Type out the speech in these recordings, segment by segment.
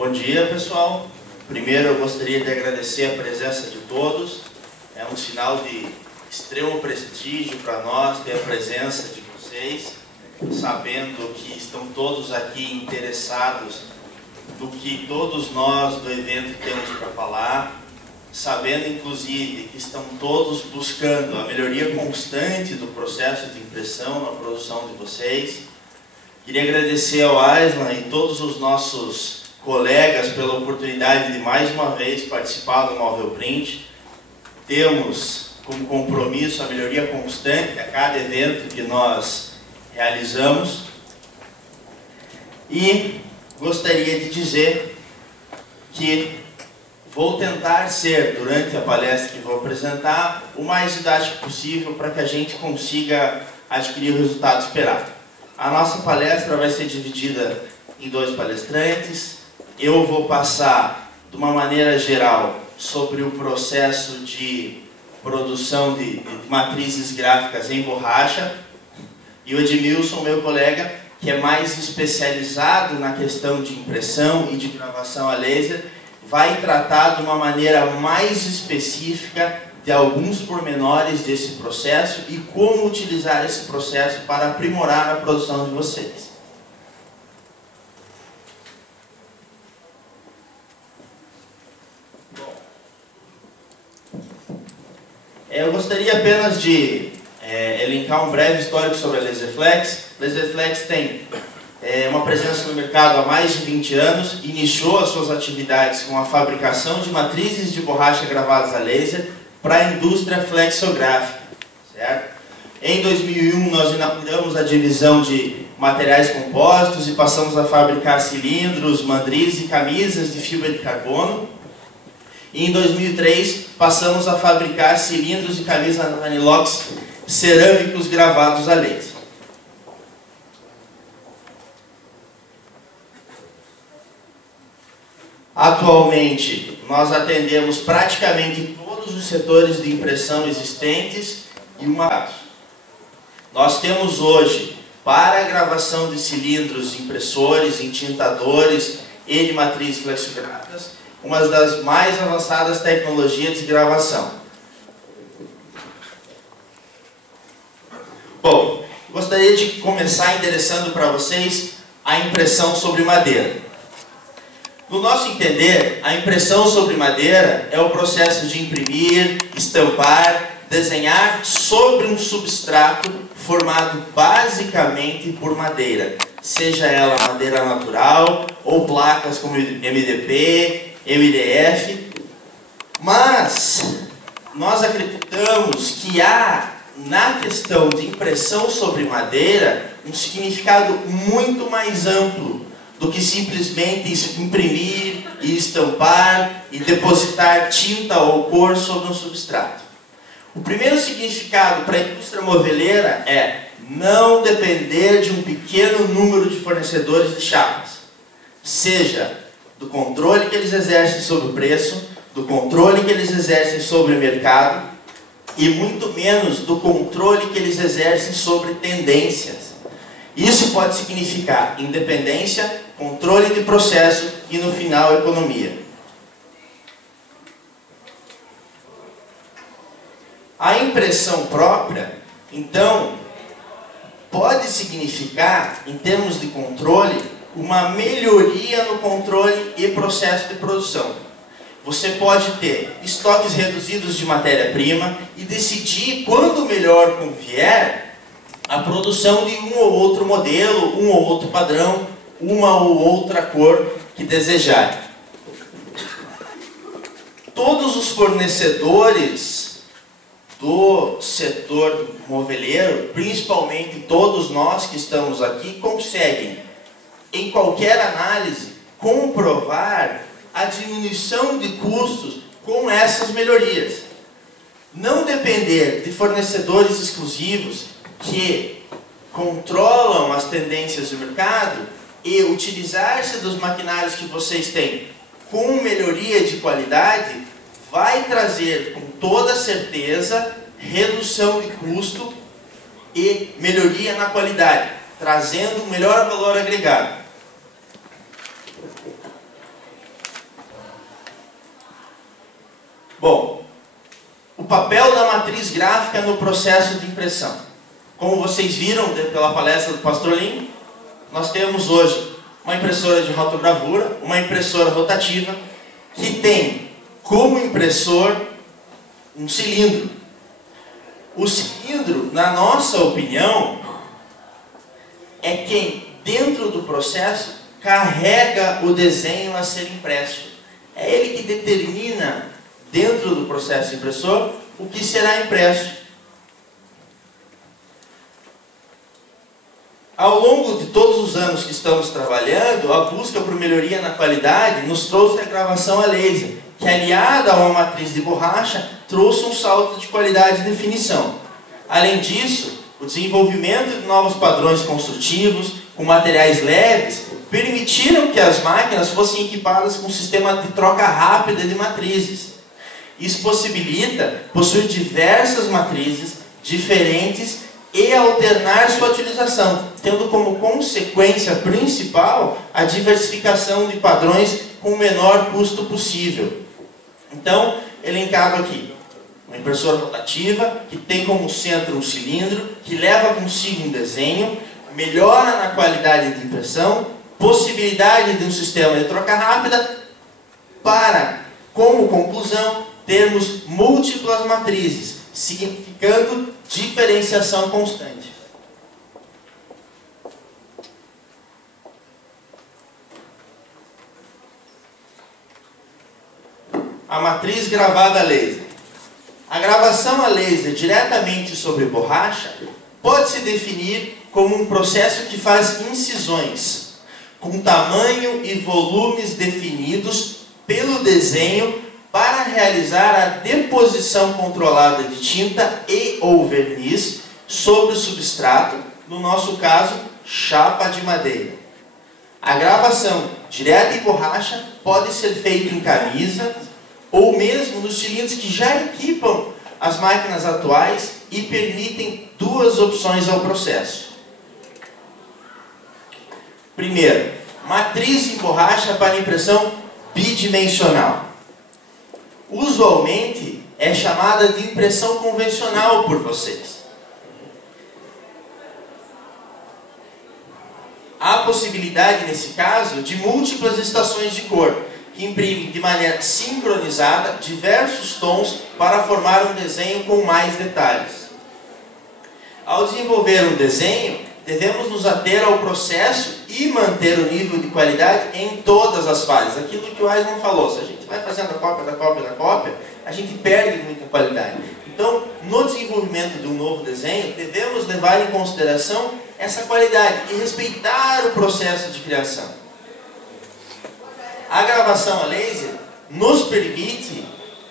Bom dia, pessoal. Primeiro, eu gostaria de agradecer a presença de todos. É um sinal de extremo prestígio para nós ter a presença de vocês, sabendo que estão todos aqui interessados no que todos nós do evento temos para falar, sabendo, inclusive, que estão todos buscando a melhoria constante do processo de impressão na produção de vocês. Queria agradecer ao Aislan e todos os nossos colegas pela oportunidade de mais uma vez participar do Móvel Print. Temos como compromisso a melhoria constante a cada evento que nós realizamos. E gostaria de dizer que vou tentar ser, durante a palestra que vou apresentar, o mais didático possível para que a gente consiga adquirir o resultado esperado. A nossa palestra vai ser dividida em 2 palestrantes. Eu vou passar, de uma maneira geral, sobre o processo de produção de matrizes gráficas em borracha. E o Edmilson, meu colega, que é mais especializado na questão de impressão e de gravação a laser, vai tratar de uma maneira mais específica de alguns pormenores desse processo e como utilizar esse processo para aprimorar a produção de vocês. Eu gostaria apenas de elencar um breve histórico sobre a Laserflex. A Laserflex tem uma presença no mercado há mais de 20 anos, iniciou as suas atividades com a fabricação de matrizes de borracha gravadas a laser para a indústria flexográfica, certo? Em 2001 nós inauguramos a divisão de materiais compostos e passamos a fabricar cilindros, mandris e camisas de fibra de carbono. E em 2003 passamos a fabricar cilindros e camisas anilox cerâmicos gravados a laser. Atualmente, nós atendemos praticamente todos os setores de impressão existentes e Nós temos hoje, para a gravação de cilindros, impressores, entintadores e de matrizes flexográficas, uma das mais avançadas tecnologias de gravação. Bom, gostaria de começar endereçando para vocês a impressão sobre madeira. No nosso entender, a impressão sobre madeira é o processo de imprimir, estampar, desenhar sobre um substrato formado basicamente por madeira, seja ela madeira natural ou placas como MDP, MDF. Mas nós acreditamos que há, na questão de impressão sobre madeira, um significado muito mais amplo do que simplesmente imprimir e estampar e depositar tinta ou cor sobre um substrato. O primeiro significado para a indústria moveleira é não depender de um pequeno número de fornecedores de chapas, seja do controle que eles exercem sobre o preço, do controle que eles exercem sobre o mercado e muito menos do controle que eles exercem sobre tendências. Isso pode significar independência, controle de processo e, no final, economia. A impressão própria, então, pode significar, em termos de controle, uma melhoria no controle e processo de produção. Você pode ter estoques reduzidos de matéria-prima e decidir, quando melhor convier, a produção de um ou outro modelo, um ou outro padrão, uma ou outra cor que desejar. Todos os fornecedores do setor moveleiro, principalmente todos nós que estamos aqui, conseguem, em qualquer análise, comprovar a diminuição de custos com essas melhorias. Não depender de fornecedores exclusivos que controlam as tendências do mercado e utilizar-se dos maquinários que vocês têm com melhoria de qualidade vai trazer com toda certeza redução de custo e melhoria na qualidade, trazendo um melhor valor agregado. Bom, o papel da matriz gráfica no processo de impressão. Como vocês viram pela palestra do Pastor Lin, nós temos hoje uma impressora de rotogravura, uma impressora rotativa, que tem como impressor um cilindro. O cilindro, na nossa opinião, é quem, dentro do processo, carrega o desenho a ser impresso. É ele que determina, dentro do processo impressor, o que será impresso. Ao longo de todos os anos que estamos trabalhando, a busca por melhoria na qualidade nos trouxe a gravação a laser, que, aliada a uma matriz de borracha, trouxe um salto de qualidade e definição. Além disso, o desenvolvimento de novos padrões construtivos, com materiais leves, permitiram que as máquinas fossem equipadas com um sistema de troca rápida de matrizes. Isso possibilita possuir diversas matrizes diferentes e alternar sua utilização, tendo como consequência principal a diversificação de padrões com o menor custo possível. Então, elencado aqui, uma impressora rotativa, que tem como centro um cilindro, que leva consigo um desenho, melhora na qualidade de impressão, possibilidade de um sistema de troca rápida, para, como conclusão, termos múltiplas matrizes, significando diferenciação constante. A matriz gravada a laser. A gravação a laser diretamente sobre borracha pode se definir como um processo que faz incisões, com tamanho e volumes definidos pelo desenho para realizar a deposição controlada de tinta e ou verniz sobre o substrato, no nosso caso, chapa de madeira. A gravação direta em borracha pode ser feita em camisa ou mesmo nos cilindros que já equipam as máquinas atuais e permitem duas opções ao processo. Primeiro, matriz em borracha para impressão bidimensional. Usualmente é chamada de impressão convencional por vocês. Há possibilidade, nesse caso, de múltiplas estações de cor, que imprimem de maneira sincronizada diversos tons para formar um desenho com mais detalhes. Ao desenvolver um desenho, devemos nos ater ao processo e manter o nível de qualidade em todas as fases. Aquilo que o Aisman falou, se a gente vai fazendo a cópia da cópia da cópia, a gente perde muita qualidade. Então, no desenvolvimento de um novo desenho, devemos levar em consideração essa qualidade e respeitar o processo de criação. A gravação a laser nos permite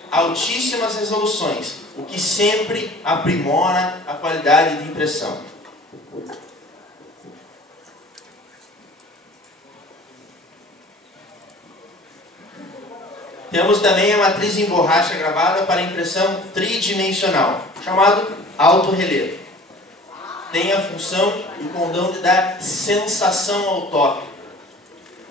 altíssimas resoluções, o que sempre aprimora a qualidade de impressão. Temos também a matriz em borracha gravada para impressão tridimensional, chamado alto relevo. Tem a função e o condão de dar sensação ao toque.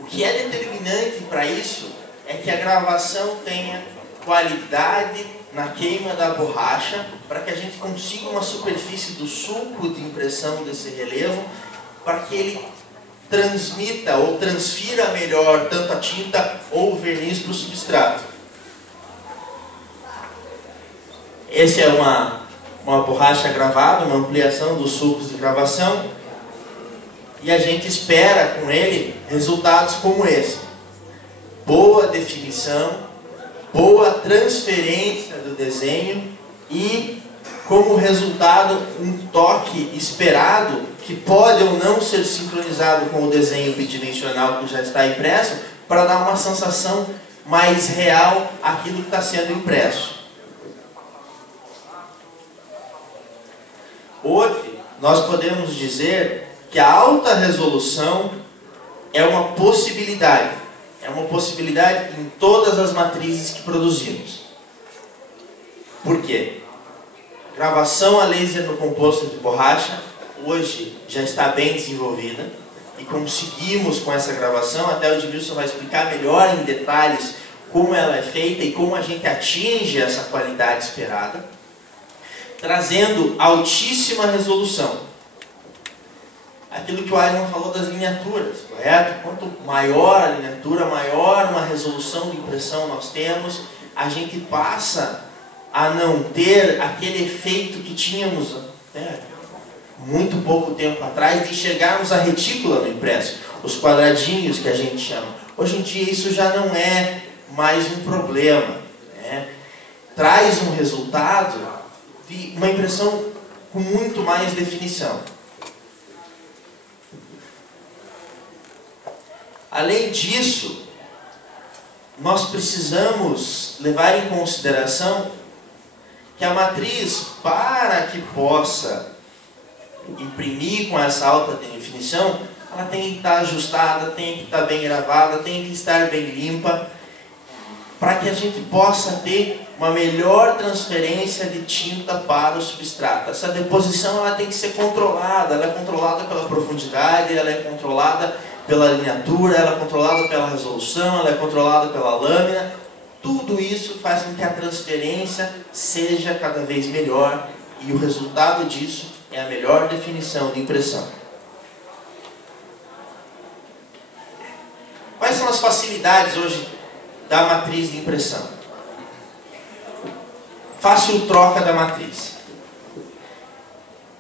O que é determinante para isso é que a gravação tenha qualidade na queima da borracha, para que a gente consiga uma superfície do sulco de impressão desse relevo, para que ele transmita ou transfira melhor tanto a tinta ou o verniz para o substrato. Essa é uma borracha gravada, uma ampliação dos sulcos de gravação, e a gente espera com ele resultados como esse: boa definição, boa transferência do desenho e, como resultado, um toque esperado que pode ou não ser sincronizado com o desenho bidimensional que já está impresso, para dar uma sensação mais real àquilo que está sendo impresso. Hoje, nós podemos dizer que a alta resolução é uma possibilidade. É uma possibilidade em todas as matrizes que produzimos. Por quê? Gravação a laser no composto de borracha hoje já está bem desenvolvida e conseguimos com essa gravação, até o Edmilson vai explicar melhor em detalhes como ela é feita e como a gente atinge essa qualidade esperada, trazendo altíssima resolução. Aquilo que o Aisman falou das miniaturas, correto? Quanto maior a miniatura, maior uma resolução de impressão nós temos, a gente passa a não ter aquele efeito que tínhamos muito pouco tempo atrás, de enxergarmos a retícula no impresso, os quadradinhos que a gente chama. Hoje em dia isso já não é mais um problema, né? Traz um resultado de uma impressão com muito mais definição. Além disso, nós precisamos levar em consideração que a matriz, para que possa imprimir com essa alta definição, ela tem que estar ajustada, tem que estar bem gravada, tem que estar bem limpa, para que a gente possa ter uma melhor transferência de tinta para o substrato. Essa deposição ela tem que ser controlada, ela é controlada pela profundidade, ela é controlada pela miniatura, ela é controlada pela resolução, ela é controlada pela lâmina. Tudo isso faz com que a transferência seja cada vez melhor e o resultado disso é a melhor definição de impressão. Quais são as facilidades hoje da matriz de impressão? Fácil troca da matriz.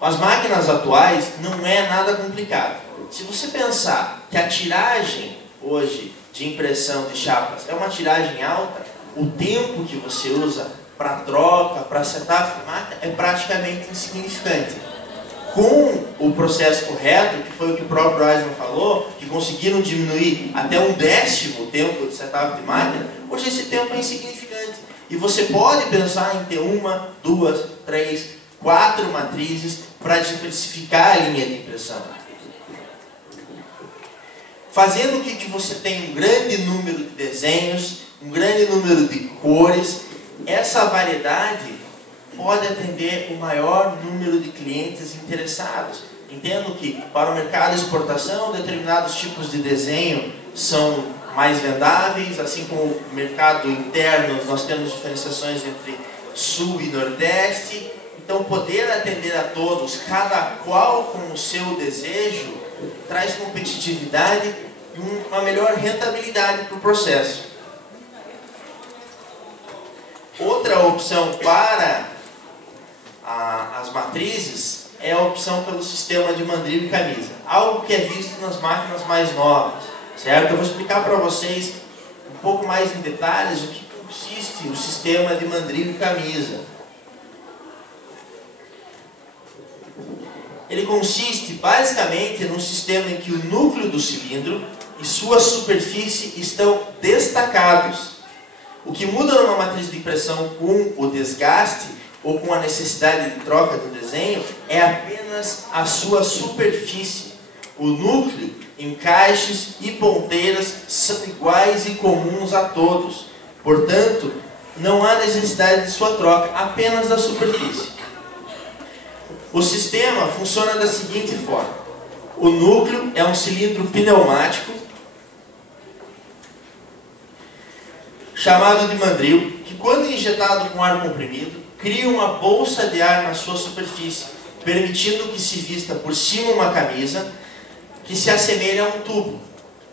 As máquinas atuais não é nada complicado. Se você pensar que a tiragem hoje de impressão de chapas é uma tiragem alta, o tempo que você usa para troca, para setup de máquina é praticamente insignificante. Com o processo correto, que foi o que o próprio Aisman falou, que conseguiram diminuir até 1/10 o tempo de setup de máquina, hoje esse tempo é insignificante. E você pode pensar em ter 1, 2, 3, 4 matrizes para diversificar a linha de impressão, fazendo com que você tenha um grande número de desenhos, um grande número de cores. Essa variedade pode atender o maior número de clientes interessados. Entendo que para o mercado de exportação, determinados tipos de desenho são mais vendáveis, assim como o mercado interno, nós temos diferenciações entre Sul e Nordeste. Então, poder atender a todos, cada qual com o seu desejo, traz competitividade e uma melhor rentabilidade para o processo. Outra opção para as matrizes é a opção pelo sistema de mandril e camisa, algo que é visto nas máquinas mais novas, certo? Eu vou explicar para vocês um pouco mais em detalhes o que consiste o sistema de mandril e camisa. Ele consiste basicamente num sistema em que o núcleo do cilindro e sua superfície estão destacados. O que muda numa matriz de impressão com o desgaste ou com a necessidade de troca do desenho é apenas a sua superfície. O núcleo, encaixes e ponteiras são iguais e comuns a todos. Portanto, não há necessidade de sua troca, apenas da superfície. O sistema funciona da seguinte forma. O núcleo é um cilindro pneumático chamado de mandril, que quando injetado com ar comprimido, cria uma bolsa de ar na sua superfície, permitindo que se vista por cima uma camisa que se assemelha a um tubo.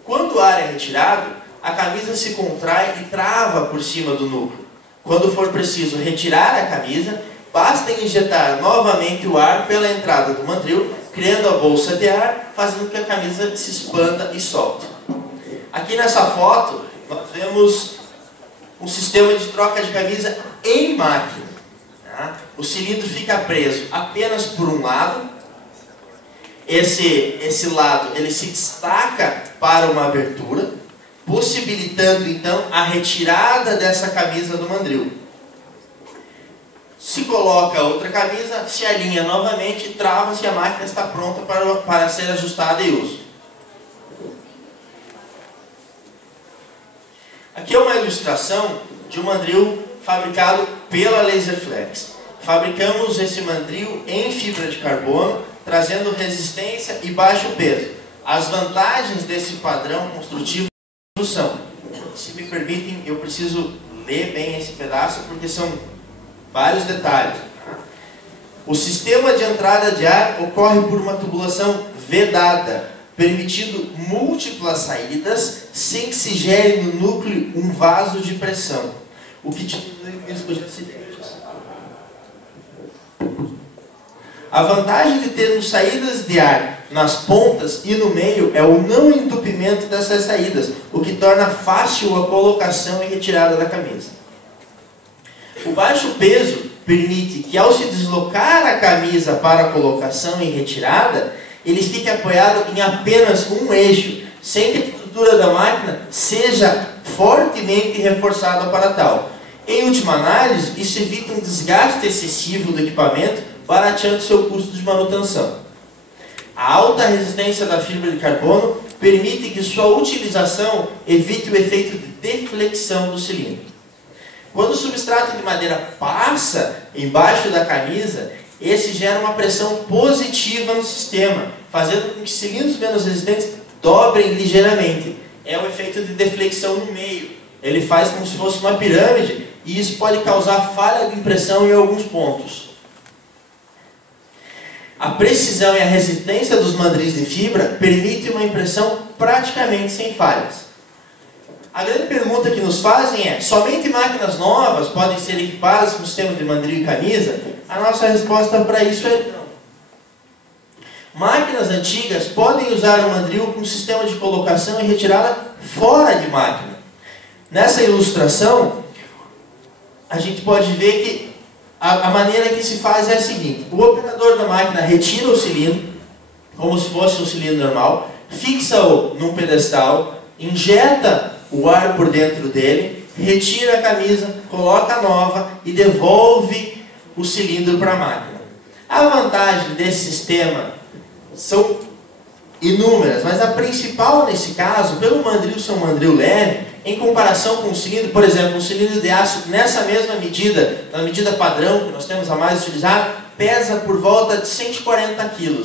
Quando o ar é retirado, a camisa se contrai e trava por cima do núcleo. Quando for preciso retirar a camisa, basta injetar novamente o ar pela entrada do mandril, criando a bolsa de ar, fazendo com que a camisa se expanda e solte. Aqui nessa foto, nós vemos um sistema de troca de camisa em máquina. Tá? O cilindro fica preso apenas por um lado. Esse lado ele se destaca para uma abertura, possibilitando então a retirada dessa camisa do mandril. Se coloca outra camisa, se alinha novamente, trava-se e a máquina está pronta para ser ajustada e uso. Aqui é uma ilustração de um mandril fabricado pela Laserflex. Fabricamos esse mandril em fibra de carbono, trazendo resistência e baixo peso. As vantagens desse padrão construtivo são: se me permitem, eu preciso ler bem esse pedaço, porque são vários detalhes. O sistema de entrada de ar ocorre por uma tubulação vedada, permitindo múltiplas saídas, sem que se gere no núcleo um vaso de pressão, o que diminui o risco de acidentes. A vantagem de termos saídas de ar nas pontas e no meio é o não entupimento dessas saídas, o que torna fácil a colocação e retirada da camisa. O baixo peso permite que, ao se deslocar a camisa para a colocação e retirada, ele fique apoiado em apenas um eixo, sem que a estrutura da máquina seja fortemente reforçada para tal. Em última análise, isso evita um desgaste excessivo do equipamento, barateando seu custo de manutenção. A alta resistência da fibra de carbono permite que sua utilização evite o efeito de deflexão do cilindro. Quando o substrato de madeira passa embaixo da camisa, esse gera uma pressão positiva no sistema, fazendo com que cilindros menos resistentes dobrem ligeiramente. É o efeito de deflexão no meio. Ele faz como se fosse uma pirâmide, e isso pode causar falha de impressão em alguns pontos. A precisão e a resistência dos mandris de fibra permite uma impressão praticamente sem falhas. A grande pergunta que nos fazem é: somente máquinas novas podem ser equipadas com o sistema de mandril e camisa? A nossa resposta para isso é não. Máquinas antigas podem usar o mandril com sistema de colocação e retirada fora de máquina. Nessa ilustração, a gente pode ver que a maneira que se faz é a seguinte: o operador da máquina retira o cilindro, como se fosse um cilindro normal, fixa-o num pedestal, injeta o ar por dentro dele, retira a camisa, coloca a nova e devolve o cilindro para a máquina. A vantagem desse sistema são inúmeras, mas a principal nesse caso, pelo mandril ser um mandril leve, em comparação com o cilindro, por exemplo, um cilindro de aço nessa mesma medida, na medida padrão que nós temos a mais utilizada, pesa por volta de 140 kg.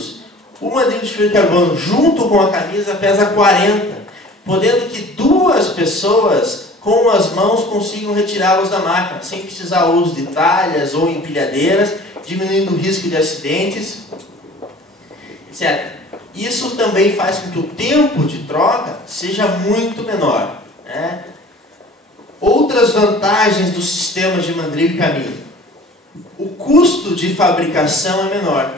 O mandril de fibra de carbono junto com a camisa pesa 40, podendo que duas pessoas com as mãos consigam retirá-los da máquina, sem precisar uso de talhas ou empilhadeiras, diminuindo o risco de acidentes, etc. Isso também faz com que o tempo de troca seja muito menor. Outras vantagens do sistema de mandril e camisa: o custo de fabricação é menor.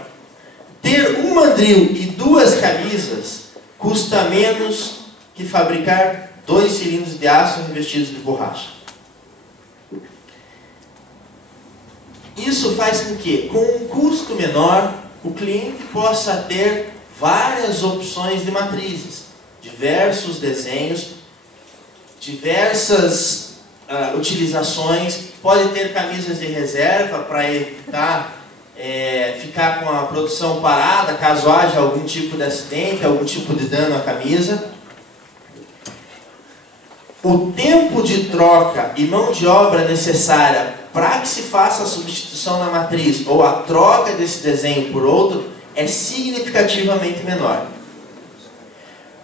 Ter um mandril e duas camisas custa menos que fabricar 2 cilindros de aço revestidos de borracha. Isso faz com que, com um custo menor, o cliente possa ter várias opções de matrizes, diversos desenhos, diversas utilizações. Pode ter camisas de reserva para evitar ficar com a produção parada caso haja algum tipo de acidente, algum tipo de dano à camisa. O tempo de troca e mão de obra necessária para que se faça a substituição na matriz ou a troca desse desenho por outro é significativamente menor.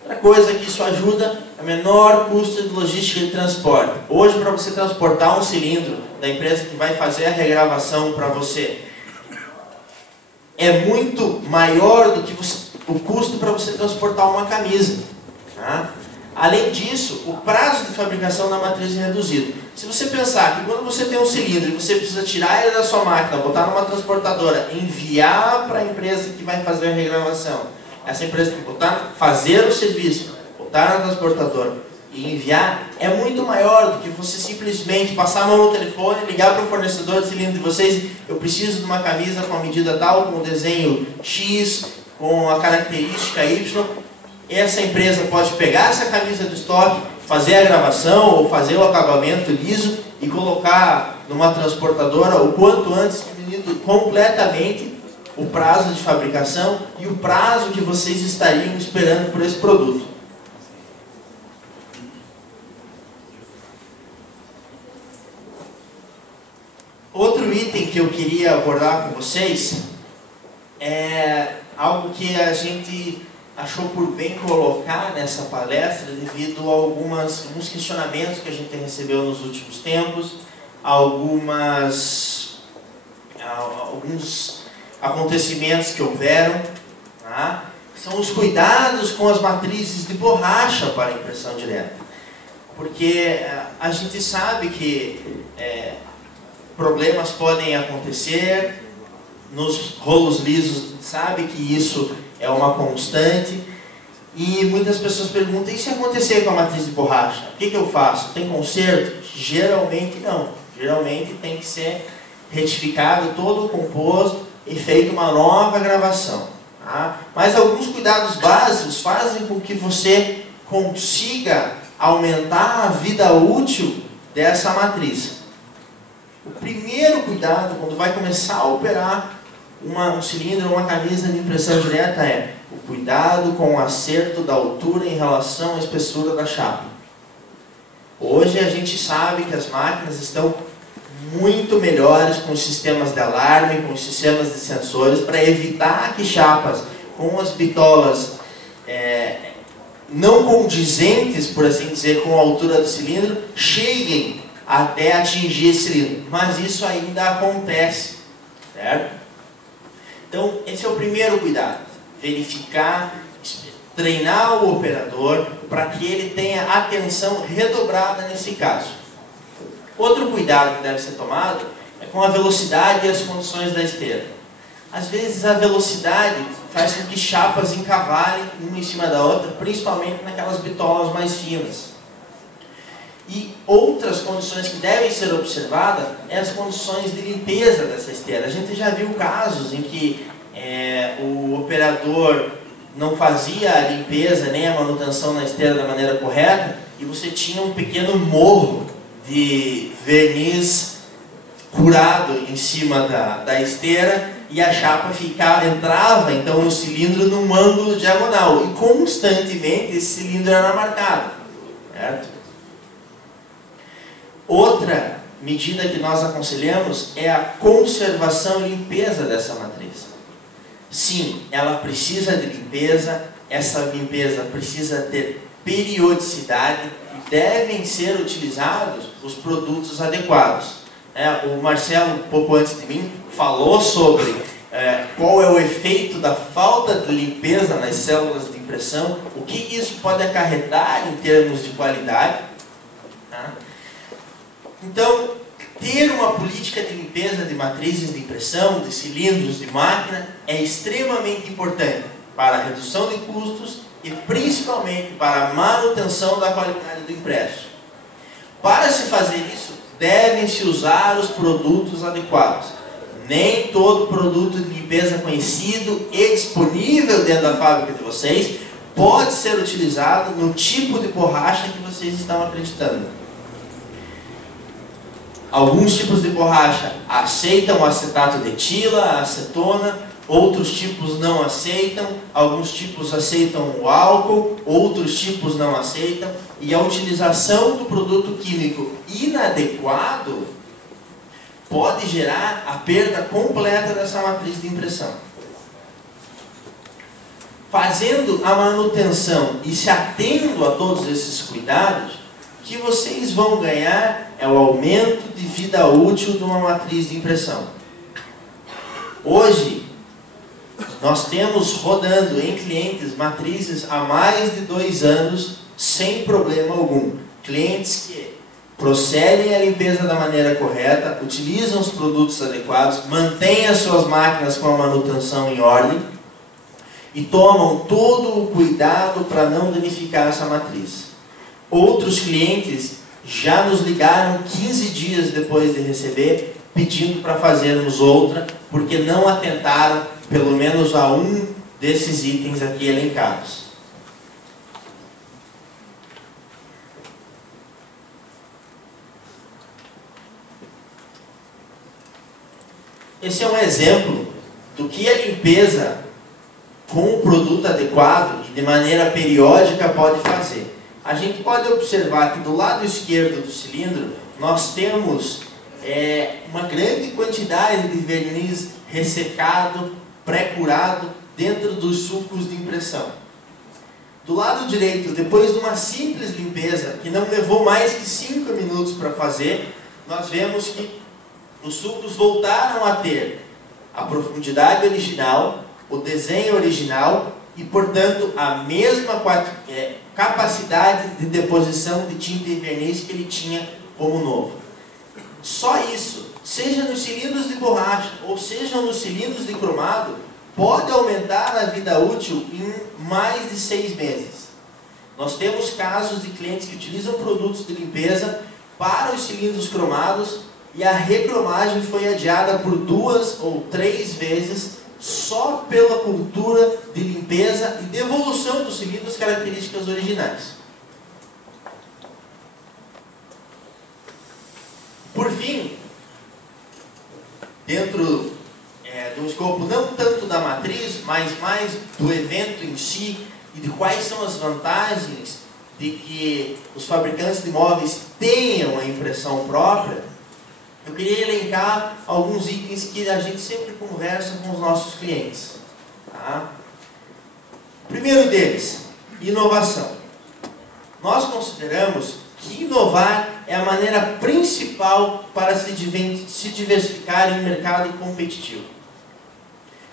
Outra coisa que isso ajuda é o menor custo de logística de transporte. Hoje, para você transportar um cilindro da empresa que vai fazer a regravação para você, é muito maior do que o custo para você transportar uma camisa. Tá? Além disso, o prazo de fabricação da matriz é reduzido. Se você pensar que quando você tem um cilindro e você precisa tirar ele da sua máquina, botar numa transportadora, enviar para a empresa que vai fazer a regravação, essa empresa tem que botar, fazer o serviço, botar na transportadora e enviar, é muito maior do que você simplesmente passar a mão no telefone, ligar para o fornecedor de cilindro de vocês e eu preciso de uma camisa com a medida tal, com o desenho X, com a característica Y. Essa empresa pode pegar essa camisa do estoque, fazer a gravação ou fazer o acabamento liso e colocar numa transportadora o quanto antes, diminuindo completamente o prazo de fabricação e o prazo que vocês estariam esperando por esse produto. Outro item que eu queria abordar com vocês é algo que a gente achou por bem colocar nessa palestra devido a alguns questionamentos que a gente recebeu nos últimos tempos, alguns acontecimentos que houveram, tá? São os cuidados com as matrizes de borracha para impressão direta. Porque a gente sabe que problemas podem acontecer, nos rolos lisos sabe que isso é uma constante, e muitas pessoas perguntam, e se acontecer com a matriz de borracha, o que eu faço? Tem conserto? Geralmente não. Geralmente tem que ser retificado todo o composto e feita uma nova gravação. Tá? Mas alguns cuidados básicos fazem com que você consiga aumentar a vida útil dessa matriz. O primeiro cuidado, quando vai começar a operar um cilindro ou uma camisa de impressão direta, é o cuidado com o acerto da altura em relação à espessura da chapa. Hoje a gente sabe que as máquinas estão muito melhores com os sistemas de alarme, com os sistemas de sensores, para evitar que chapas com as bitolas não condizentes, por assim dizer, com a altura do cilindro, cheguem até atingir esse cilindro. Mas isso ainda acontece, certo? Então, esse é o primeiro cuidado. Verificar, treinar o operador para que ele tenha atenção redobrada nesse caso. Outro cuidado que deve ser tomado é com a velocidade e as condições da esteira. Às vezes a velocidade faz com que chapas encavalem uma em cima da outra, principalmente naquelas bitolas mais finas. E outras condições que devem ser observadas é as condições de limpeza dessa esteira. A gente já viu casos em que o operador não fazia a limpeza nem a manutenção na esteira da maneira correta e você tinha um pequeno morro de verniz curado em cima da esteira e a chapa entrava então no cilindro num ângulo diagonal e constantemente esse cilindro era marcado, certo? Outra medida que nós aconselhamos é a conservação e limpeza dessa matriz. Sim, ela precisa de limpeza, essa limpeza precisa ter periodicidade e devem ser utilizados os produtos adequados. O Marcelo, um pouco antes de mim, falou sobre qual é o efeito da falta de limpeza nas células de impressão, o que isso pode acarretar em termos de qualidade. Tá? Então, ter uma política de limpeza de matrizes de impressão, de cilindros, de máquina, é extremamente importante para a redução de custos e principalmente para a manutenção da qualidade do impresso. Para se fazer isso, devem-se usar os produtos adequados. Nem todo produto de limpeza conhecido e disponível dentro da fábrica de vocês pode ser utilizado no tipo de borracha que vocês estão acreditando. Alguns tipos de borracha aceitam acetato de etila, acetona, outros tipos não aceitam, alguns tipos aceitam o álcool, outros tipos não aceitam, e a utilização do produto químico inadequado pode gerar a perda completa dessa matriz de impressão. Fazendo a manutenção e se atendo a todos esses cuidados, o que vocês vão ganhar é o aumento de vida útil de uma matriz de impressão. Hoje, nós temos rodando em clientes matrizes há mais de 2 anos sem problema algum. Clientes que procedem à limpeza da maneira correta, utilizam os produtos adequados, mantêm as suas máquinas com a manutenção em ordem e tomam todo o cuidado para não danificar essa matriz. Outros clientes já nos ligaram 15 dias depois de receber, pedindo para fazermos outra, porque não atentaram pelo menos a um desses itens aqui elencados. Esse é um exemplo do que a limpeza com o produto adequado e de maneira periódica pode fazer. A gente pode observar que do lado esquerdo do cilindro nós temos uma grande quantidade de verniz ressecado, pré-curado dentro dos sulcos de impressão. Do lado direito, depois de uma simples limpeza, que não levou mais que 5 minutos para fazer, nós vemos que os sulcos voltaram a ter a profundidade original, o desenho original e, portanto, a mesma capacidade de deposição de tinta e verniz que ele tinha como novo. Só isso, seja nos cilindros de borracha ou seja nos cilindros de cromado, pode aumentar a vida útil em mais de 6 meses. Nós temos casos de clientes que utilizam produtos de limpeza para os cilindros cromados e a recromagem foi adiada por 2 ou 3 vezes só pela cultura de limpeza e devolução dos cilindros características originais. Por fim, dentro do escopo não tanto da matriz, mas mais do evento em si e de quais são as vantagens de que os fabricantes de móveis tenham a impressão própria, eu queria elencar alguns itens que a gente sempre conversa com os nossos clientes. Tá? O primeiro deles, inovação. Nós consideramos que inovar é a maneira principal para se diversificar em um mercado competitivo.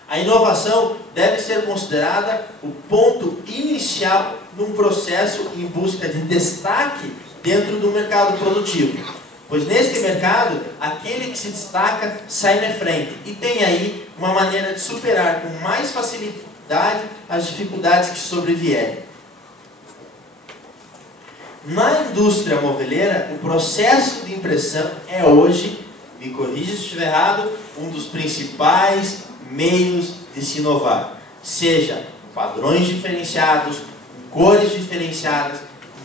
A inovação deve ser considerada o ponto inicial num processo em busca de destaque dentro do mercado produtivo. Pois neste mercado, aquele que se destaca sai na frente e tem aí uma maneira de superar com mais facilidade as dificuldades que sobrevierem. Na indústria moveleira, o processo de impressão é hoje, me corrija se estiver errado, um dos principais meios de se inovar. Seja padrões diferenciados, cores diferenciadas,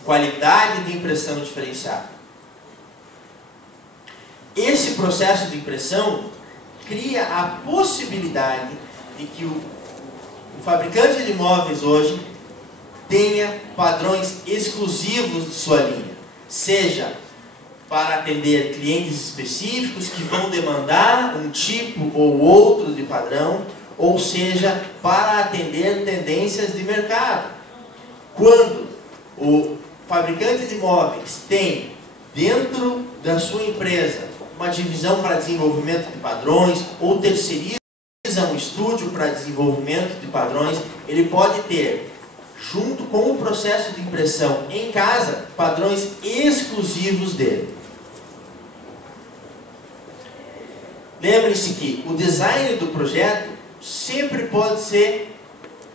qualidade de impressão diferenciada. Esse processo de impressão cria a possibilidade de que o fabricante de móveis hoje tenha padrões exclusivos de sua linha, seja para atender clientes específicos que vão demandar um tipo ou outro de padrão, ou seja, para atender tendências de mercado. Quando o fabricante de móveis tem dentro da sua empresa uma divisão para desenvolvimento de padrões ou terceiriza um estúdio para desenvolvimento de padrões, ele pode ter, junto com o processo de impressão em casa, padrões exclusivos dele. Lembre-se que o design do projeto sempre pode ser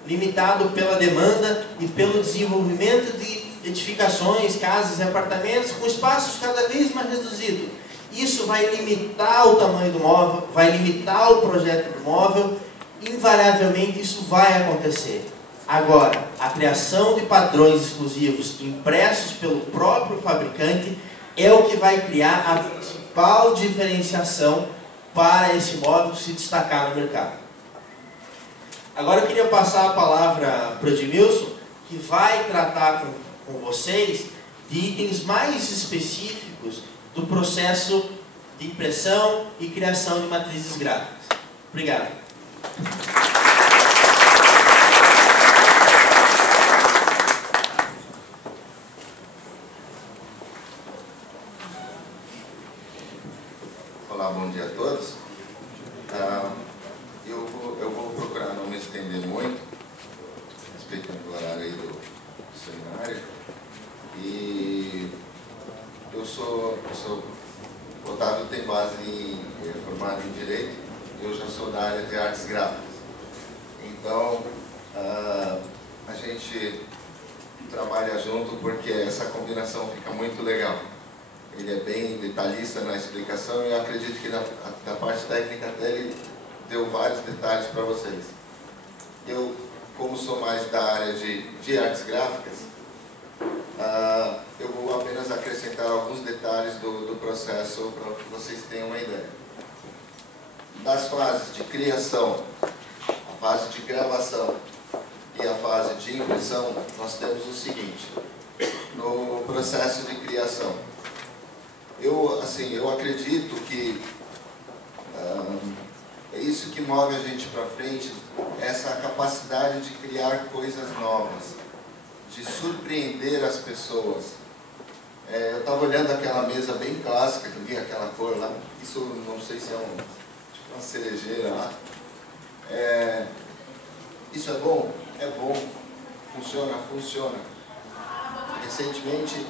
limitado pela demanda e pelo desenvolvimento de edificações, casas e apartamentos com espaços cada vez mais reduzidos. Isso vai limitar o tamanho do móvel, vai limitar o projeto do móvel, invariavelmente isso vai acontecer. Agora, a criação de padrões exclusivos impressos pelo próprio fabricante é o que vai criar a principal diferenciação para esse móvel se destacar no mercado. Agora eu queria passar a palavra para o Edmilson, que vai tratar com vocês de itens mais específicos do processo de impressão e criação de matrizes gráficas. Obrigado. Olá, bom dia a todos. Eu vou procurar não me estender muito, respeitando o horário aí do seminário. E eu sou Otávio tem base formado em Direito, eu já sou da área de artes gráficas. Então, a gente trabalha junto porque essa combinação fica muito legal. Ele é bem detalhista na explicação e eu acredito que na parte técnica dele deu vários detalhes para vocês. Eu, como sou mais da área de artes gráficas, eu vou apenas acrescentar alguns detalhes do processo para que vocês tenham uma ideia. Das fases de criação, a fase de gravação e a fase de impressão, nós temos o seguinte. No processo de criação, eu acredito que é isso que move a gente para frente, essa capacidade de criar coisas novas. de surpreender as pessoas. Eu estava olhando aquela mesa bem clássica, que eu vi aquela cor lá, isso não sei se é tipo uma cerejeira lá. Isso é bom? É bom. Funciona? Funciona. Recentemente,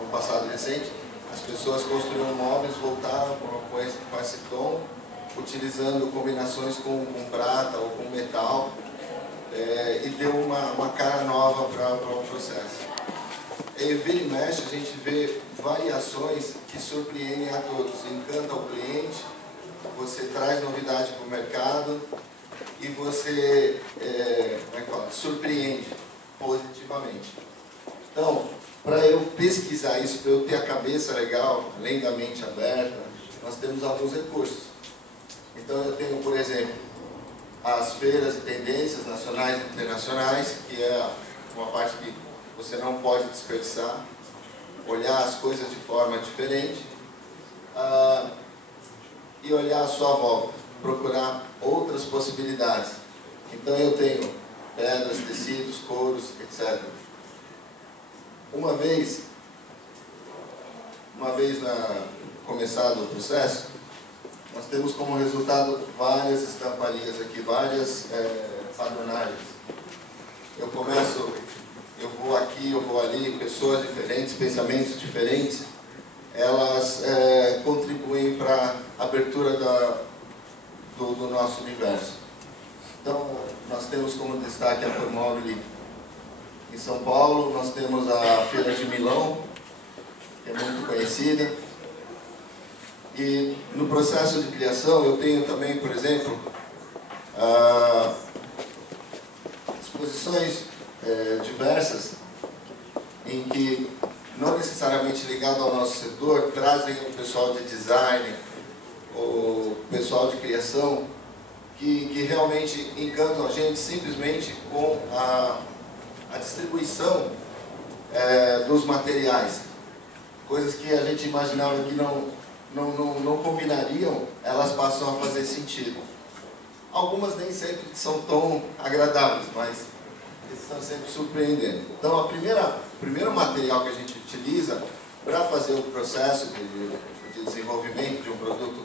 no passado recente, as pessoas construíram móveis, voltaram com esse tom, utilizando combinações com prata ou com metal, e deu uma cara nova para o processo. E vira e mexe, a gente vê variações que surpreendem a todos, encanta o cliente, você traz novidade para o mercado e você surpreende positivamente. Então, para eu pesquisar isso, para eu ter a cabeça legal, além da mente aberta, nós temos alguns recursos. Então eu tenho, por exemplo, as feiras e tendências nacionais e internacionais, que é uma parte que você não pode desperdiçar, olhar as coisas de forma diferente e olhar à sua volta, procurar outras possibilidades. Então eu tenho pedras, tecidos, couros, etc. Uma vez começado o processo, nós temos como resultado várias estamparias aqui, várias padronagens. Eu vou aqui, eu vou ali, pessoas diferentes, pensamentos diferentes, elas contribuem para a abertura do nosso universo. Então, nós temos como destaque a Formobile em São Paulo, nós temos a Feira de Milão, que é muito conhecida. E no processo de criação eu tenho também, por exemplo, exposições diversas em que, não necessariamente ligado ao nosso setor, trazem o pessoal de design, o pessoal de criação, que realmente encantam a gente simplesmente com a distribuição dos materiais. Coisas que a gente imaginava que não combinariam, elas passam a fazer sentido. Algumas nem sempre são tão agradáveis, mas estão sempre surpreendendo. Então, o primeiro material que a gente utiliza para fazer o processo de desenvolvimento de um produto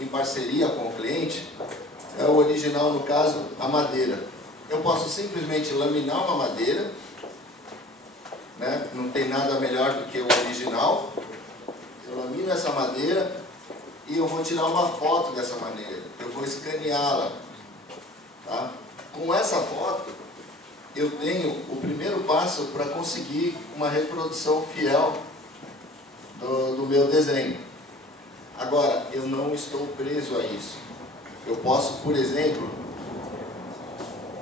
em parceria com o cliente é o original, no caso, a madeira. Eu posso simplesmente laminar uma madeira, né? Não tem nada melhor do que o original. Eu lamino essa madeira e eu vou tirar uma foto dessa madeira. Eu vou escaneá-la. Tá? Com essa foto, eu tenho o primeiro passo para conseguir uma reprodução fiel do meu desenho. Agora, eu não estou preso a isso. Eu posso, por exemplo,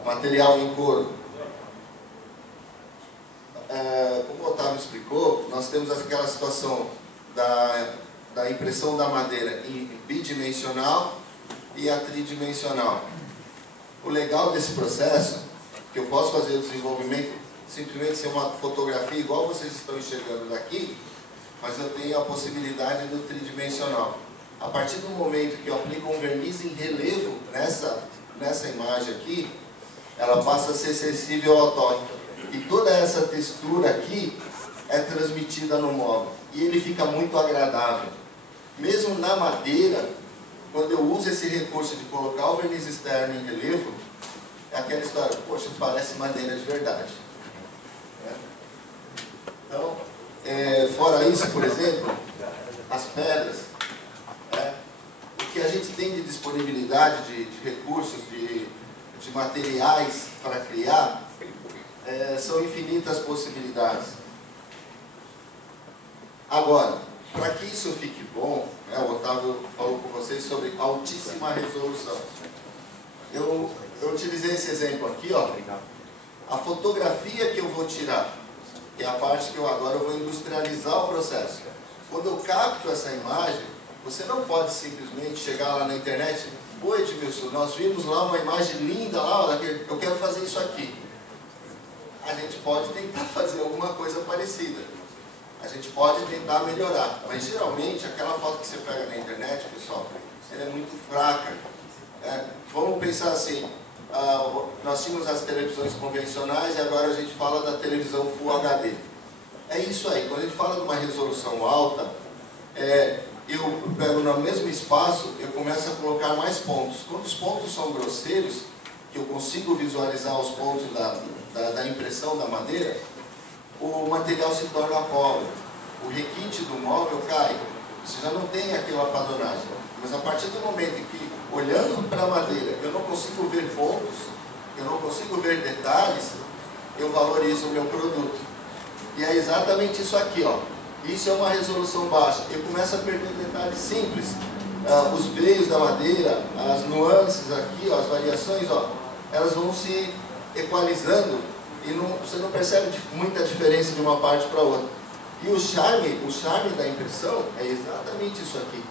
material em couro. Como o Otávio explicou, nós temos aquela situação da impressão da madeira em bidimensional e a tridimensional. O legal desse processo, que eu posso fazer o desenvolvimento simplesmente ser uma fotografia igual vocês estão enxergando daqui, mas eu tenho a possibilidade do tridimensional. A partir do momento que eu aplico um verniz em relevo nessa imagem aqui, ela passa a ser sensível ao toque. E toda essa textura aqui é transmitida no móvel. E ele fica muito agradável. Mesmo na madeira, quando eu uso esse recurso de colocar o verniz externo em relevo, é aquela história, poxa, parece madeira de verdade. Então, fora isso, por exemplo, as pedras, o que a gente tem de disponibilidade de recursos, de materiais para criar, são infinitas possibilidades. Agora, para que isso fique bom, o Otávio falou com vocês sobre altíssima resolução. Eu utilizei esse exemplo aqui, ó, a fotografia que eu vou tirar, que é a parte que agora eu vou industrializar o processo. Quando eu capto essa imagem, você não pode simplesmente chegar lá na internet, oi Edmilson, nós vimos lá uma imagem linda lá, eu quero fazer isso aqui. A gente pode tentar fazer alguma coisa parecida. A gente pode tentar melhorar, mas geralmente aquela foto que você pega na internet, pessoal, ela é muito fraca. Vamos pensar assim, nós tínhamos as televisões convencionais e agora a gente fala da televisão Full HD. É isso aí, quando a gente fala de uma resolução alta, eu pego no mesmo espaço, eu começo a colocar mais pontos. Quando os pontos são grosseiros, que eu consigo visualizar os pontos da impressão da madeira, o material se torna pobre. O requinte do móvel cai. Você já não tem aquela padronagem. Mas a partir do momento em que, olhando para a madeira, eu não consigo ver pontos, eu não consigo ver detalhes, eu valorizo o meu produto. E é exatamente isso aqui, ó. Isso é uma resolução baixa. Eu começo a perder detalhes simples. Os veios da madeira, as nuances aqui, ó, as variações, ó, elas vão se equalizando e você não percebe muita diferença de uma parte para outra. E o charme da impressão é exatamente isso aqui.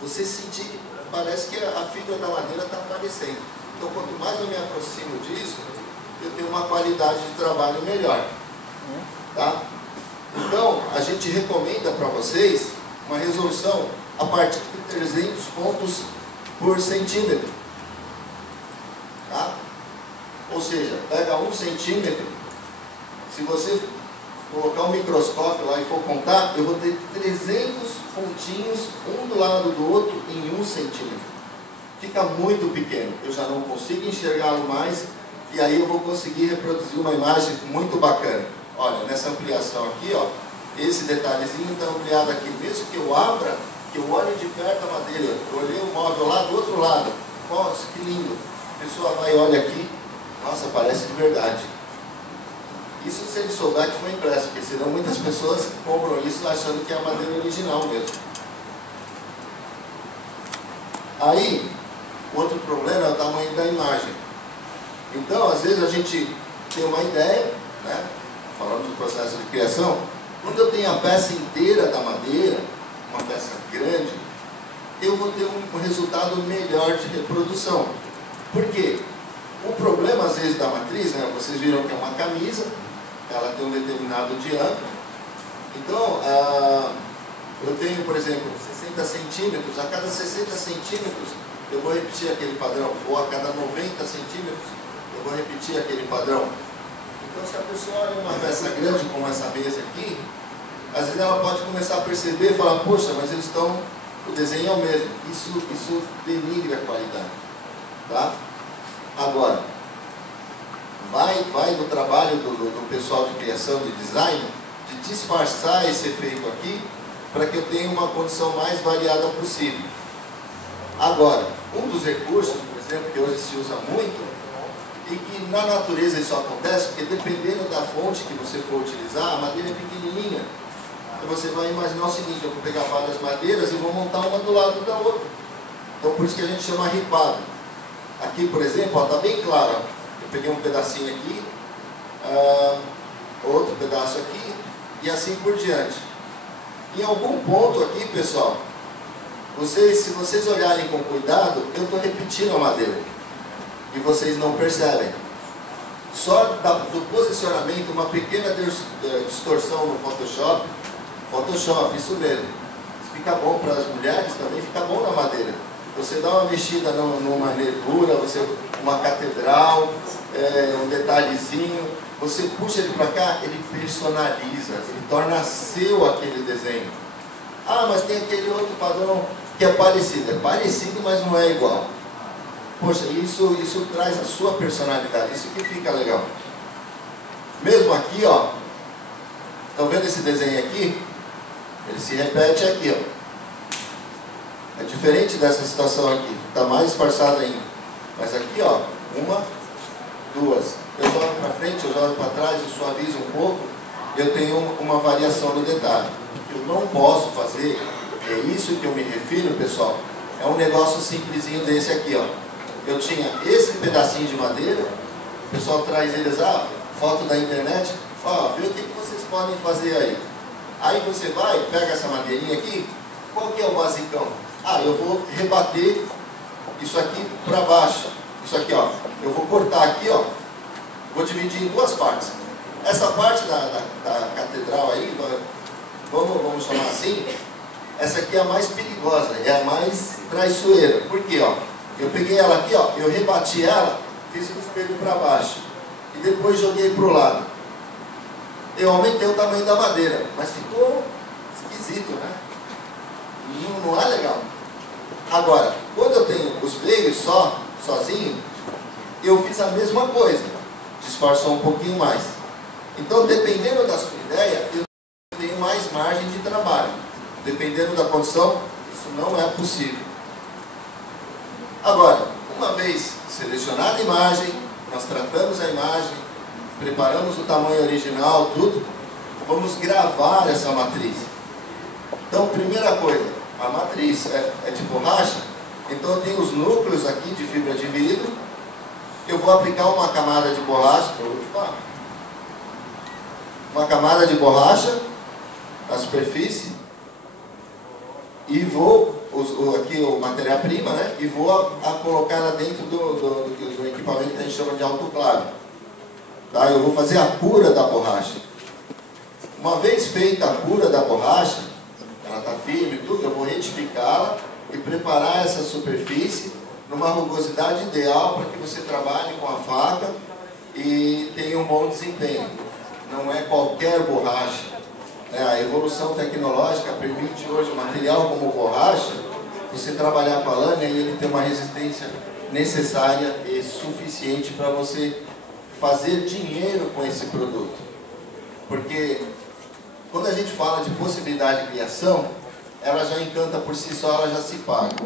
Você sentir que parece que a fibra da madeira está aparecendo. Então, quanto mais eu me aproximo disso, eu tenho uma qualidade de trabalho melhor. Tá? Então, a gente recomenda para vocês uma resolução a partir de 300 pontos por centímetro. Tá? Ou seja, pega 1 centímetro, se você colocar um microscópio lá e for contar, eu vou ter 300 pontinhos, um do lado do outro, em 1 centímetro. Fica muito pequeno, eu já não consigo enxergá-lo mais, e aí eu vou conseguir reproduzir uma imagem muito bacana. Olha, nessa ampliação aqui, ó, esse detalhezinho está ampliado aqui. Mesmo que eu abra, que eu olhe de perto a madeira, eu olhei o móvel lá do outro lado. Nossa, que lindo! A pessoa vai e olha aqui, nossa, parece de verdade. Isso se ele souber que foi impresso, porque senão muitas pessoas compram isso achando que é a madeira original mesmo. Aí, outro problema é o tamanho da imagem. Então, às vezes a gente tem uma ideia, né? Falando do processo de criação, quando eu tenho a peça inteira da madeira, uma peça grande, eu vou ter um resultado melhor de reprodução. Por quê? O problema, às vezes, da matriz, né? Vocês viram que é uma camisa, ela tem um determinado diâmetro. Então, eu tenho, por exemplo, 60 centímetros, a cada 60 centímetros eu vou repetir aquele padrão, ou a cada 90 centímetros eu vou repetir aquele padrão. Então, se a pessoa olha uma peça grande como essa mesa aqui, às vezes ela pode começar a perceber e falar, poxa, mas eles estão, o desenho é o mesmo. Isso denigre a qualidade. Tá? Agora, vai no trabalho do pessoal de criação, de design, de disfarçar esse efeito aqui, para que eu tenha uma condição mais variada possível. Agora, um dos recursos, por exemplo, que hoje se usa muito, e que na natureza isso acontece, porque dependendo da fonte que você for utilizar, a madeira é pequenininha. Então você vai imaginar o seguinte, eu vou pegar várias madeiras e vou montar uma do lado da outra. Então por isso que a gente chama ripado. Aqui, por exemplo, está bem claro. Eu peguei um pedacinho aqui, outro pedaço aqui, e assim por diante. Em algum ponto aqui, pessoal, se vocês olharem com cuidado, eu estou repetindo a madeira. E vocês não percebem. Só do posicionamento, uma pequena distorção no Photoshop, isso mesmo. Fica bom para as mulheres, também fica bom na madeira. Você dá uma mexida numa nervura, uma catedral, um detalhezinho, você puxa ele para cá, ele personaliza, ele torna seu aquele desenho. Ah, mas tem aquele outro padrão que é parecido, mas não é igual. Poxa, isso traz a sua personalidade, isso que fica legal. Mesmo aqui, ó, estão vendo esse desenho aqui? Ele se repete aqui, ó. É diferente dessa situação aqui, está mais disfarçado ainda. Mas aqui, ó, 1, 2. Eu jogo para frente, eu jogo para trás, eu suavizo um pouco, eu tenho uma variação no detalhe. O que eu não posso fazer, é isso que eu me refiro, pessoal, é um negócio simplesinho desse aqui, ó. Eu tinha esse pedacinho de madeira, o pessoal traz eles, foto da internet, vê o que vocês podem fazer aí. Aí você vai, pega essa madeirinha aqui, qual que é o basicão? Eu vou rebater isso aqui para baixo. Isso aqui, ó, eu vou cortar aqui, ó, vou dividir em 2 partes. Essa parte da catedral aí, vamos chamar assim, essa aqui é a mais perigosa, é a mais traiçoeira. Por quê, ó? Eu peguei ela aqui, ó, eu rebati ela, fiz o espelho para baixo e depois joguei para o lado. Eu aumentei o tamanho da madeira, mas ficou esquisito, né? Não é legal. Agora, quando eu tenho os veios sozinho, eu fiz a mesma coisa, disfarçou um pouquinho mais. Então, dependendo da sua ideia, eu tenho mais margem de trabalho. Dependendo da condição, isso não é possível. Agora, uma vez selecionada a imagem, nós tratamos a imagem, preparamos o tamanho original, tudo, vamos gravar essa matriz. Então, primeira coisa, a matriz é de borracha, então eu tenho os núcleos aqui de fibra de vidro, eu vou aplicar uma camada de borracha, uma camada de borracha na superfície, e vou, aqui o matéria-prima, né? E vou colocar ela dentro do equipamento que a gente chama de autoclave. Tá? Eu vou fazer a cura da borracha. Uma vez feita a cura da borracha, ela está firme e tudo, eu vou retificá-la e preparar essa superfície numa rugosidade ideal para que você trabalhe com a faca e tenha um bom desempenho. Não é qualquer borracha. A evolução tecnológica permite hoje um material como borracha, você trabalhar com a lâmina e ele ter uma resistência necessária e suficiente para você fazer dinheiro com esse produto. Porque quando a gente fala de possibilidade de criação, ela já encanta por si só, ela já se paga.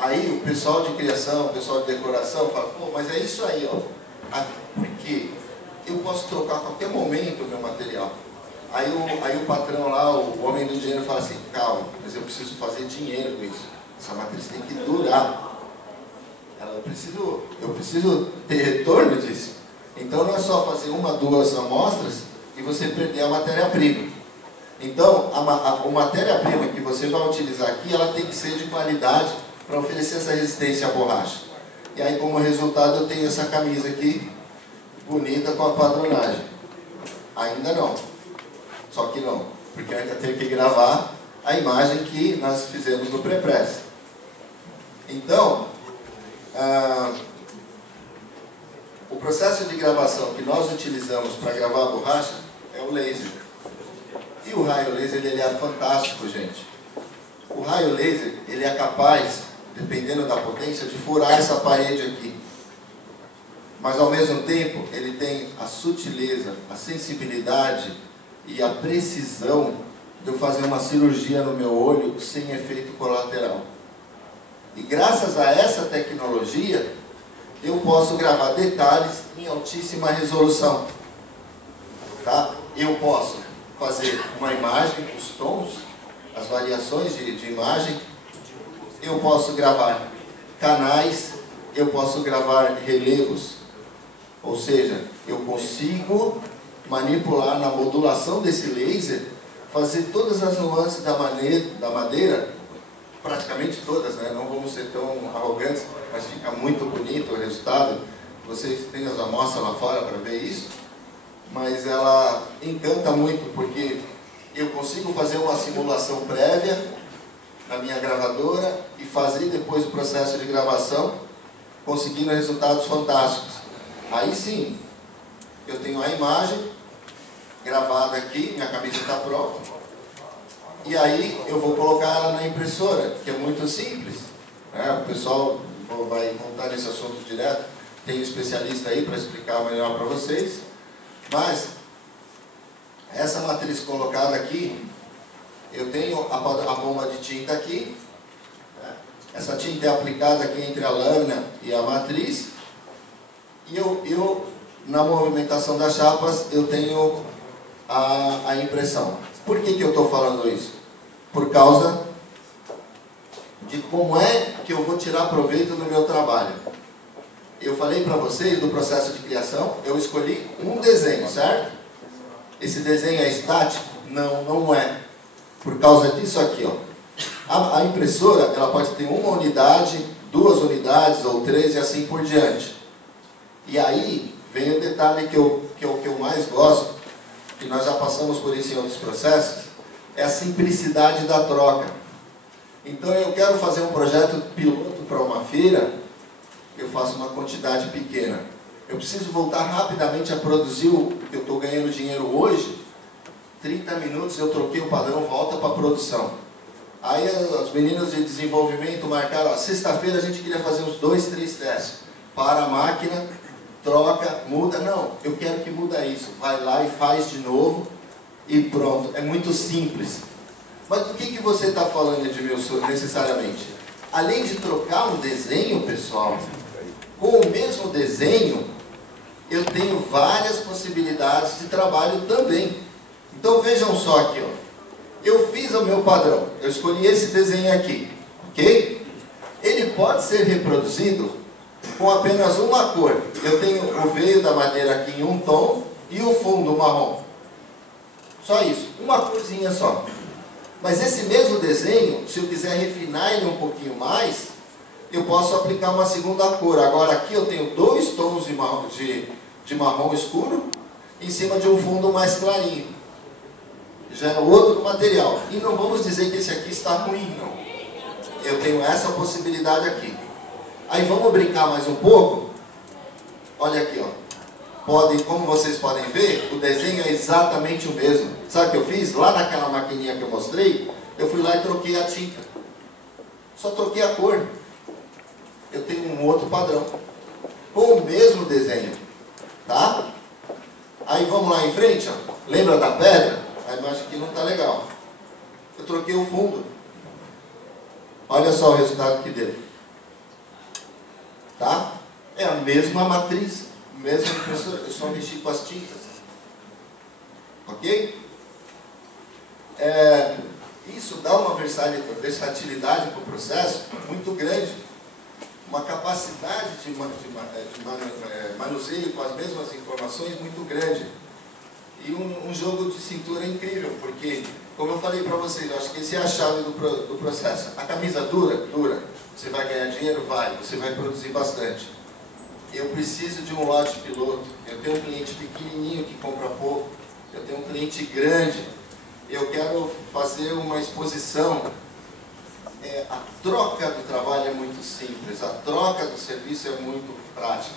Aí o pessoal de criação, o pessoal de decoração fala, pô, mas é isso aí, ó. Porque eu posso trocar a qualquer momento o meu material. Aí o patrão lá, o homem do dinheiro fala assim, calma, mas eu preciso fazer dinheiro com isso. Essa matriz tem que durar. Eu preciso ter retorno disso. Então não é só fazer uma, duas amostras e você perder a matéria-prima. Então a matéria-prima que você vai utilizar aqui, ela tem que ser de qualidade para oferecer essa resistência à borracha. E aí como resultado eu tenho essa camisa aqui, bonita com a padronagem. Ainda não. Só que não, porque eu ainda tenho que gravar a imagem que nós fizemos no pré-press. Então, o processo de gravação que nós utilizamos para gravar a borracha é o laser. E o raio laser, ele é fantástico, gente. O raio laser, ele é capaz, dependendo da potência, de furar essa parede aqui. Mas ao mesmo tempo, ele tem a sutileza, a sensibilidade e a precisão de eu fazer uma cirurgia no meu olho sem efeito colateral. E graças a essa tecnologia, eu posso gravar detalhes em altíssima resolução. Tá? Eu posso fazer uma imagem, os tons, as variações de imagem. Eu posso gravar canais, eu posso gravar relevos. Ou seja, eu consigo manipular na modulação desse laser, fazer todas as nuances da madeira, praticamente todas, né? Não vamos ser tão arrogantes, mas fica muito bonito o resultado. Vocês têm as amostras lá fora para ver isso, mas ela encanta muito, porque eu consigo fazer uma simulação prévia na minha gravadora e fazer depois o processo de gravação, conseguindo resultados fantásticos. Aí sim, eu tenho a imagem gravada aqui, minha camisa está pronta, e aí eu vou colocar ela na impressora, que é muito simples, né? O pessoal vai montar nesse assunto direto, tem um especialista aí para explicar melhor para vocês, mas essa matriz colocada aqui, eu tenho a bomba de tinta aqui, né? Essa tinta é aplicada aqui entre a lâmina e a matriz, e eu na movimentação das chapas, eu tenho a impressão. Por que eu estou falando isso? Por causa de como é que eu vou tirar proveito do meu trabalho. Eu falei para vocês do processo de criação, eu escolhi um desenho, certo? Esse desenho é estático? Não, não é. Por causa disso aqui, ó. A impressora, ela pode ter uma unidade, 2 unidades ou 3 e assim por diante. E aí vem o detalhe que eu mais gosto, que nós já passamos por isso em outros processos, é a simplicidade da troca. Então eu quero fazer um projeto piloto para uma feira, eu faço uma quantidade pequena. Eu preciso voltar rapidamente a produzir o que eu estou ganhando dinheiro hoje. 30 minutos eu troquei o padrão, volta para a produção. Aí as meninas de desenvolvimento marcaram, sexta-feira a gente queria fazer uns 2, 3 testes. Para a máquina, troca, muda. Não, eu quero que muda isso. Vai lá e faz de novo e pronto. É muito simples. Mas o que você está falando, Edmilson, necessariamente? Além de trocar um desenho, pessoal, com o mesmo desenho, eu tenho várias possibilidades de trabalho também. Então vejam só aqui, ó. Eu fiz o meu padrão, eu escolhi esse desenho aqui, ok? Ele pode ser reproduzido com apenas uma cor. Eu tenho o veio da madeira aqui em um tom e o fundo marrom. Só isso, uma corzinha só. Mas esse mesmo desenho, se eu quiser refinar ele um pouquinho mais, eu posso aplicar uma segunda cor. Agora aqui eu tenho 2 tons de marrom escuro em cima de um fundo mais clarinho. Já é outro material. E não vamos dizer que esse aqui está ruim, não. Eu tenho essa possibilidade aqui. Aí vamos brincar mais um pouco. Olha aqui, ó. Como vocês podem ver, o desenho é exatamente o mesmo. Sabe o que eu fiz? Lá naquela maquininha que eu mostrei, eu fui lá e troquei a tinta. Só troquei a cor. Eu tenho um outro padrão. Com o mesmo desenho. Tá? Aí vamos lá em frente, ó. Lembra da pedra? A imagem aqui não está legal. Eu troquei o fundo. Olha só o resultado que deu. Tá? É a mesma matriz. Mesmo impressora, eu só mexi com as tintas. Ok? Isso dá uma versatilidade para o processo muito grande. Uma capacidade de manuseio com as mesmas informações muito grande. E um jogo de cintura incrível, porque, como eu falei para vocês, eu acho que esse é a chave do processo. A camisa dura. Você vai ganhar dinheiro? Vai. Você vai produzir bastante. Eu preciso de um lote piloto. Eu tenho um cliente pequenininho que compra pouco. Eu tenho um cliente grande. Eu quero fazer uma exposição. A troca do trabalho é muito simples. A troca do serviço é muito prática.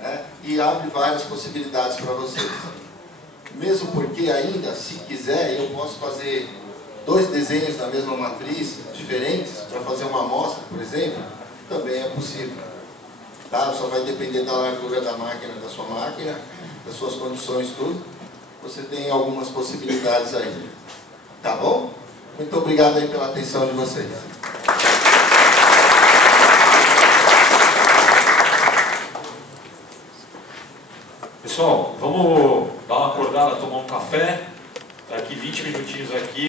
Né? E abre várias possibilidades para vocês. Mesmo porque ainda, se quiser, eu posso fazer 2 desenhos da mesma matriz, diferentes, para fazer uma amostra, por exemplo. Também é possível. Tá? Só vai depender da largura da máquina, da sua máquina, das suas condições, tudo. Você tem algumas possibilidades aí. Tá bom? Muito obrigado aí pela atenção de vocês. Pessoal, vamos dar uma acordada, tomar um café. Daqui 20 minutinhos aqui.